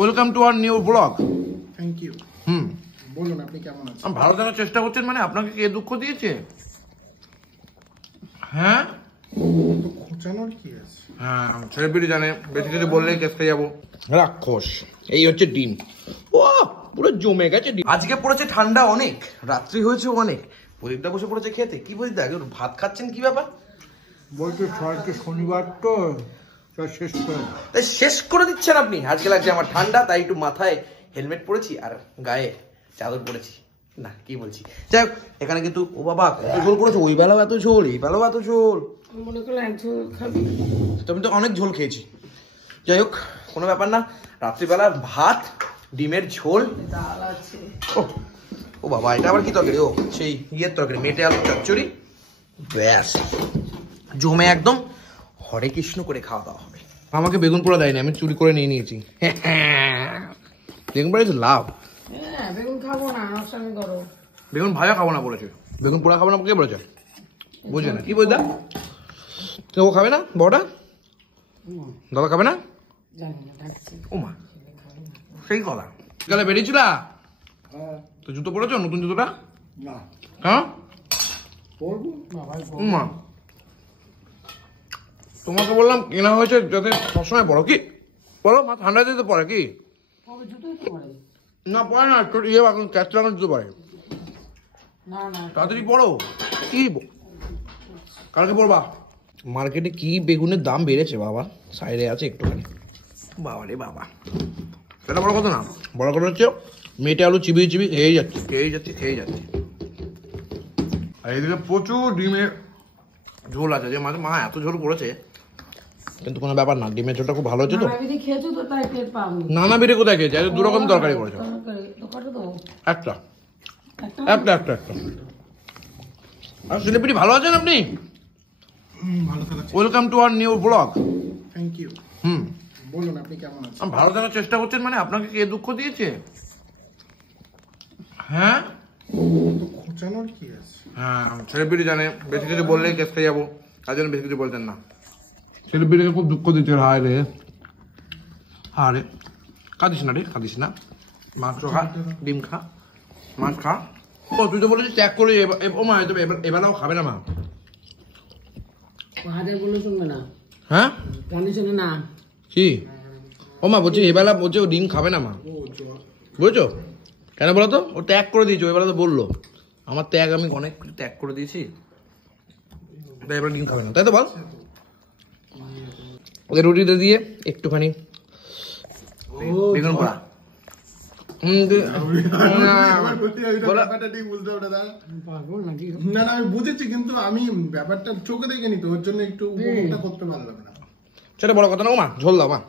Welcome to our new blog. Thank you. বলুন আপনি কেমন আছেন? ভালো থাকার চেষ্টা করছেন মানে আপনাকে কে দুঃখ দিয়েছে? হ্যাঁ খোঁচানোর কি আছে? হ্যাঁ ছেলেপিটি জানে, বেশি কিছু বললেই কেসতে যাবো। রাক্ষস এই হচ্ছে ডিম। ও পুরো জমে গেছে ডিম। আজকে পড়েছে ঠান্ডা অনেক, রাত্রি হয়েছে অনেক। প্রদীপটা বসে পড়েছে খেতে। কি প্রদীপদা ভাত খাচ্ছেন, কি ব্যাপার? বলতে সরকার শনিবার তো শেষ করে তাই শেষ করে দিচ্ছেন আপনি। আজকে লাগছে আমার ঠান্ডা, তাই একটু মাথায় হেলমেট পরেছি আর গায়ে চাদর পরেছি। না কি বলছি, যাই হোক এখানে কিন্তু ও বাবা কত ঝোল করেছো। ওই বেলাও এত ঝোল, এই বেলাও এত ঝোল। মনে করলে এক ঝোল খাবি? তুমি তো অনেক ঝোল খেয়েছি। যাই হোক কোনো ব্যাপার না। রাত্রিবেলা ভাত, ডিমের ঝোল, ডাল আছে। ও বাবা এটা আবার কি তরকারি? ও সেই ইয়ের তরকারি, মেটে আলু চচ্চড়ি। ব্যাস জমে একদম হরে কৃষ্ণ করে খাওয়া দাওয়া হবে। আমাকে বেগুন পোড়া দেয়নি, আমি চুরি করে নিয়ে নিয়েছি। বেগুন পোড়া লাভ। হ্যাঁ বেগুন খাবো না, নষ্টামি করো। বেগুন ভাজা খাবো না বলেছে, বেগুন পোড়া খাবো না কে বলেছে? বুঝে না কি বলদা? ও খাবে না বড়টা? দাদা খাবে না? জানি না, ডাকছি। ও মা সেই কথা। কালে বেরিয়েছিল তো জুতো পরেছো, নতুন জুতোটা? না হ্যাঁ বাবাই মা তোমাকে বললাম কেনা হয়েছে যাতে সবসময় পড়ো। কি পড়ো মা, ঠান্ডা দিতে পড়ে কি? কবে জুতোই তো পরে? না পড়ে না, একটু ইয়ে এখন ক্যাচ লাগানো জুতো পড়ে। না না তাড়াতাড়ি পড়ো। কি কালকে পড়বা? মার্কেটে কি বেগুনের দাম বেড়েছে বাবা, সাইডে আছে একটুখানি। বাবা রে বাবা, সেটা বড় কথা না। বড় কথা হচ্ছে মেটে আলু চিবিয়ে চিবিয়ে খেয়ে যাচ্ছে খেয়ে যাচ্ছে খেয়ে যাচ্ছে। আর এদিকে প্রচুর ডিমের ঝোল আছে। যে মাঝে মা এত ঝোল করেছে, কিন্তু কোনো ব্যাপার না, ডিমের ঝোলটা খুব ভালো হচ্ছে তো। নানা বিধি খেয়েছো তো তাই টের পাবনি। নানা বিড়ে কোথায় খেয়েছে? দু রকম তরকারি করেছে। দোকানটা তো একটা একটা একটা একটা। আর ছেলেপিটি ভালো আছেন আপনি? ভালো থাকার welcome to our new blog. Thank you. বলুন আপনি কেমন আছেন? ভালো থাকার চেষ্টা করছেন মানে আপনাকে কে দুঃখ দিয়েছে? হ্যাঁ খোঁচানোর কি আছে? হ্যাঁ ছেলেপিটি জানে, বেশি কিছু বললেই কেসতে যাবো, তার জন্য বেশি কিছু বলতেন না। ছেলেপিটিকে খুব দুঃখ দিচ্ছে। হায় রে হ্যাঁ রে, কাঁদিস না রে, কাঁদিস না। মাংস খা, ডিম খা, মাছ খা। ও তুই তো বলেছিস ত্যাগ করে। ও মা এবেলাও খাবে না মা? হাজার বললে শুনবে না, হ্যাঁ গানে শুনে না। কি ও মা বলছি এবেলা বলছে ও ডিম খাবে না মা, বুঝছো? কেন বলো তো? ও ত্যাগ করে দিয়েছে। ওই বেলা তো বললো আমার ত্যাগ, আমি অনেক ত্যাগ করে দিয়েছি, তাই এবার ডিম খাবে না, তাই তো বল? ওদের রুটিতে দিয়ে একটুখানি বেগুন পোড়া। না আমি বুঝেছি, কিন্তু আমি ব্যাপারটা চোখে দেখিনি তো, ওর জন্য একটু উপভোগটা করতে পারলাম না। সেটা বড় কথা না। ও মা ঝোল দাও মা,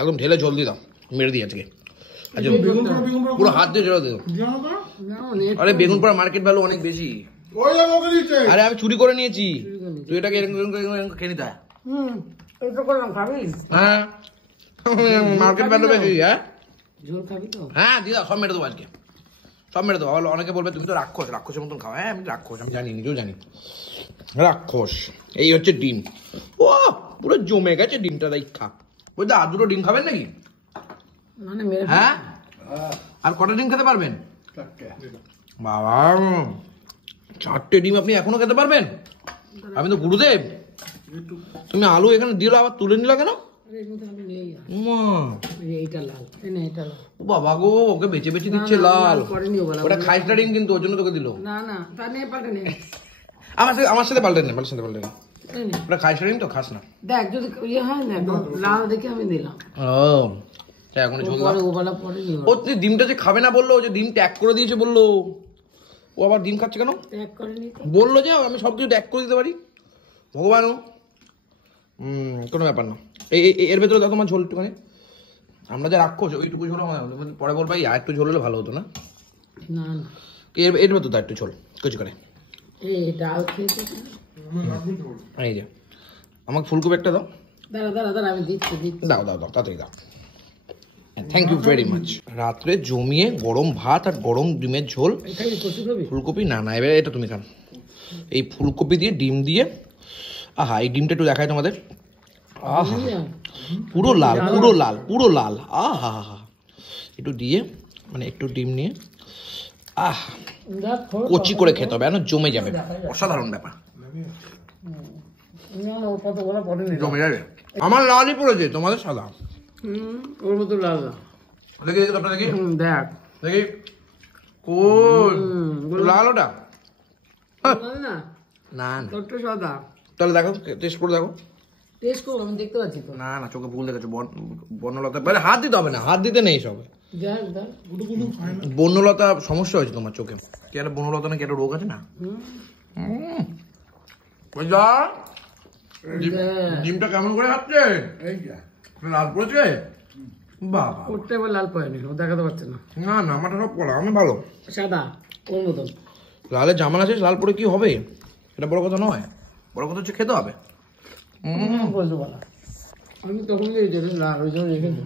একদম ঢেলে ঝোল দিয়ে দাও, মেরে দিয়ে আজকে পুরো হাত দিয়ে ঝোল দিও। আরে বেগুন পোড়া মার্কেট ভ্যালু অনেক বেশি। আরে আমি চুরি করে নিয়েছি, তুই এটাকে খেয়ে নিতে। এই তো করলাম, খাবি? হ্যাঁ মার্কেট ভ্যালু বেশি। হ্যাঁ ঝোল খাবি তো? হ্যাঁ দিদা সব মেরে দেবো আজকে, সব মেরে দেবো। অনেকে বলবে তুমি তো রাক্ষস, রাক্ষসের মতন খাও। হ্যাঁ আমি রাক্ষস, আমি জানি, নিজেও জানি রাক্ষস। এই হচ্ছে ডিম। ও পুরো জমে গেছে ডিমটা, তাই খা। বুঝলি আর দুটো ডিম খাবেন নাকি? মানে মেরে হ্যাঁ আর কটা ডিম খেতে পারবেন বাবা? 4টে ডিম আপনি এখনো খেতে পারবেন? আমি তো গুরুদেব। তুমি আলু এখানে দিল আবার তুলে নিলা কেন? এইটা লাল, এইটা লাল। ও বাবা গো, ওকে বেঁচে বেঁচে দিচ্ছে লাল। ওটা খাইসটা ডিম কিন্তু, ওর জন্য তোকে দিল। না না তা নেই, পাল্টে নেই। আমার সাথে পাল্টে নে, আমার সাথে পাল্টে নে। ওটা খাইসটা ডিম তো, খাস না। দেখ যদি ইয়ে হয় না লাল দেখে আমি দিলাম। ও এখন ঝোল দাও। ওবেলা পরে ও ডিমটা যে খাবে না বললো, যে ডিম ট্যাগ করে দিয়েছে বললো, ও আবার ডিম খাচ্ছে কেন? ট্যাগ করে নি বললো যে আমি সব কিছু ট্যাগ করে দিতে পারি। ভগবান কোনো ব্যাপার না। এর ভেতরে দেখো তোমার ঝোল একটুখানি। আমরা যা রাক্ষস ওইটুকু ঝোল পরে বলবো আর একটু ঝোল হলে ভালো হতো না? না না এর ভেতর দাও একটু ঝোল কুচি করে। এই ডাল খেয়েছে। এই যে আমাকে ফুলকপি একটা দাও। দাঁড়া দাঁড়া দাঁড়া, আমি দিচ্ছি দিচ্ছি। দাও দাও দাও তাড়াতাড়ি দাও। Thank you very much. রাত্রে জমিয়ে গরম ভাত আর গরম ডিমের ঝোল, ফুলকপি না না এবার এটা তুমি খান। এই ফুলকপি দিয়ে ডিম দিয়ে, আহা এই ডিমটা একটু দেখায় তোমাদের। আহা পুরো লাল পুরো লাল পুরো লাল। আহা একটু দিয়ে মানে একটু ডিম নিয়ে দেখ খোল। কচি করে খেতে হবে, জমে যাবে, অসাধারণ ব্যাপার, না না, ও কত বড় পড়ে নি। জমে যাবে। আমার লালই পড়েছে, তোমাদের সাদা। ওর মতো লাল না। দেখি দেখি তোরটা দেখি দেখ দেখি কোন লাল ওটা? লাল না, না না, তোরটা সাদা। তাহলে দেখো, টেস্ট করে দেখো। টেস্ট করো, আমি দেখতে পাচ্ছি তো। না না, চোখে ভুল দেখেছো। বর্ণলতা মানে হাত দিতে হবে না, হাত দিতে নেই সবে। দেখ দেখ। বর্ণলতা সমস্যা হয়েছে তোমার চোখে। কি একটা বর্ণলতা নাকি একটা রোগ আছে না? ওই যা, ডিমটা কেমন করে খাচ্ছে? এই যা লাল পড়েছে বাবা। ওরটা এবার লাল পায়নি, ও দেখাতে পারছে না। না না, আমারটা সব করা, আমি ভালো। সাদা ওর মতন। লালের জামান আছে, লাল পরে কি হবে? এটা বড় কথা নয়, বড় কথা হচ্ছে খেতে হবে। বলতে পারা, আমি তখন লাল ওই জন্য রেখেছি।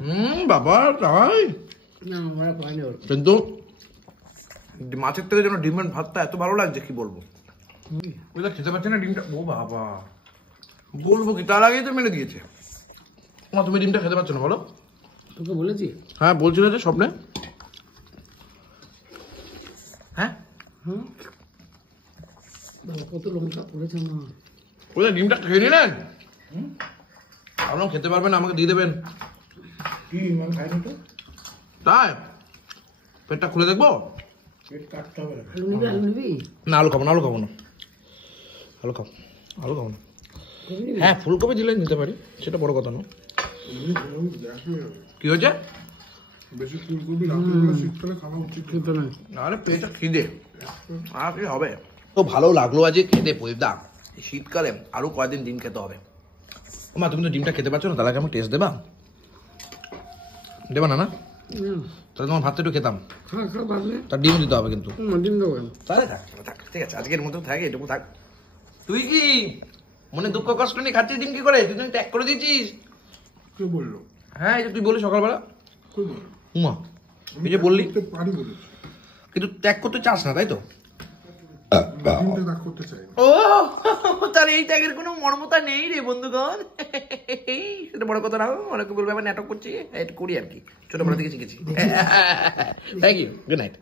বাবা তাই না আমরা পাইনি ওর। কিন্তু মাছের থেকে যেন ডিমের ভাতটা এত ভালো লাগছে কি বলবো। ওইটা খেতে পারছে না ডিমটা, ও বাবা বলবো কি, তার আগেই তো মেরে দিয়েছে। তুমি ডিমটা খেতে পারছো না বলো? তোকে বলেছি? হ্যাঁ বলছিল যে স্বপ্নে। হ্যাঁ হ্যাঁ বাবা, কত লঙ্কা পড়েছে আমার। ওই ডিমটা খেয়ে নিলেন, আপনার খেতে পারবেন, আমাকে দিয়ে দেবেন। কি মানে খাইনি তো, তাই পেটটা খুলে দেখবো? পেট কাটতে হবে না। আলু নিবি? আলু নিবি? না আলু খাবো না, আলু খাবো না, আলু খাবো, আলু খাবো না। কবি নিবি? হ্যাঁ ফুলকপি দিলে নিতে পারি, সেটা বড় কথা না। কি হয়েছে? বেশি ফুলকপি রাত্রিবেলা শীতকালে খাওয়া উচিত না। কিন্তু না। আরে পেটটা খিদে, আর কি হবে। তো ভালো লাগলো আজ খেতে প্রদীপদা, শীতকালে আরো কয়েকদিন ডিম খেতে হবে। মা তুমি তো ডিমটা খেতে পারছো না, তাহলে আমি টেস্ট দেবা? দেবা না? না না, তাহলে তোমার ভাতটা একটু খেতাম, খা খা পারলে। তার ডিম দিতে হবে কিন্তু। ডিম দেবো কেন? তাহলে থাক থাক, ঠিক আছে, আজকের মতো থাকে, এটুকু থাক। তুই কি মনে দুঃখ কষ্ট নিয়ে খাচ্ছিস ডিম কি করে? তুই তো ত্যাগ করে দিয়েছিস। কে বললো? হ্যাঁ এই যে তুই বললি সকালবেলা, কে বললো? উমা এই যে বললি, করতে পারি বলেছি, কিন্তু ত্যাগ করতে চাস না তাই তো? ডিমটা ত্যাগ করতে চাই না। ও তার এই ত্যাগের কোনো মর্মতা নেই রে বন্ধুগণ। সেটা বড় কথা না, অনেকে বলবে আবার নাটক করছি, এটা করি আর কি, ছোটবেলা থেকে শিখেছি। Thank you, good night.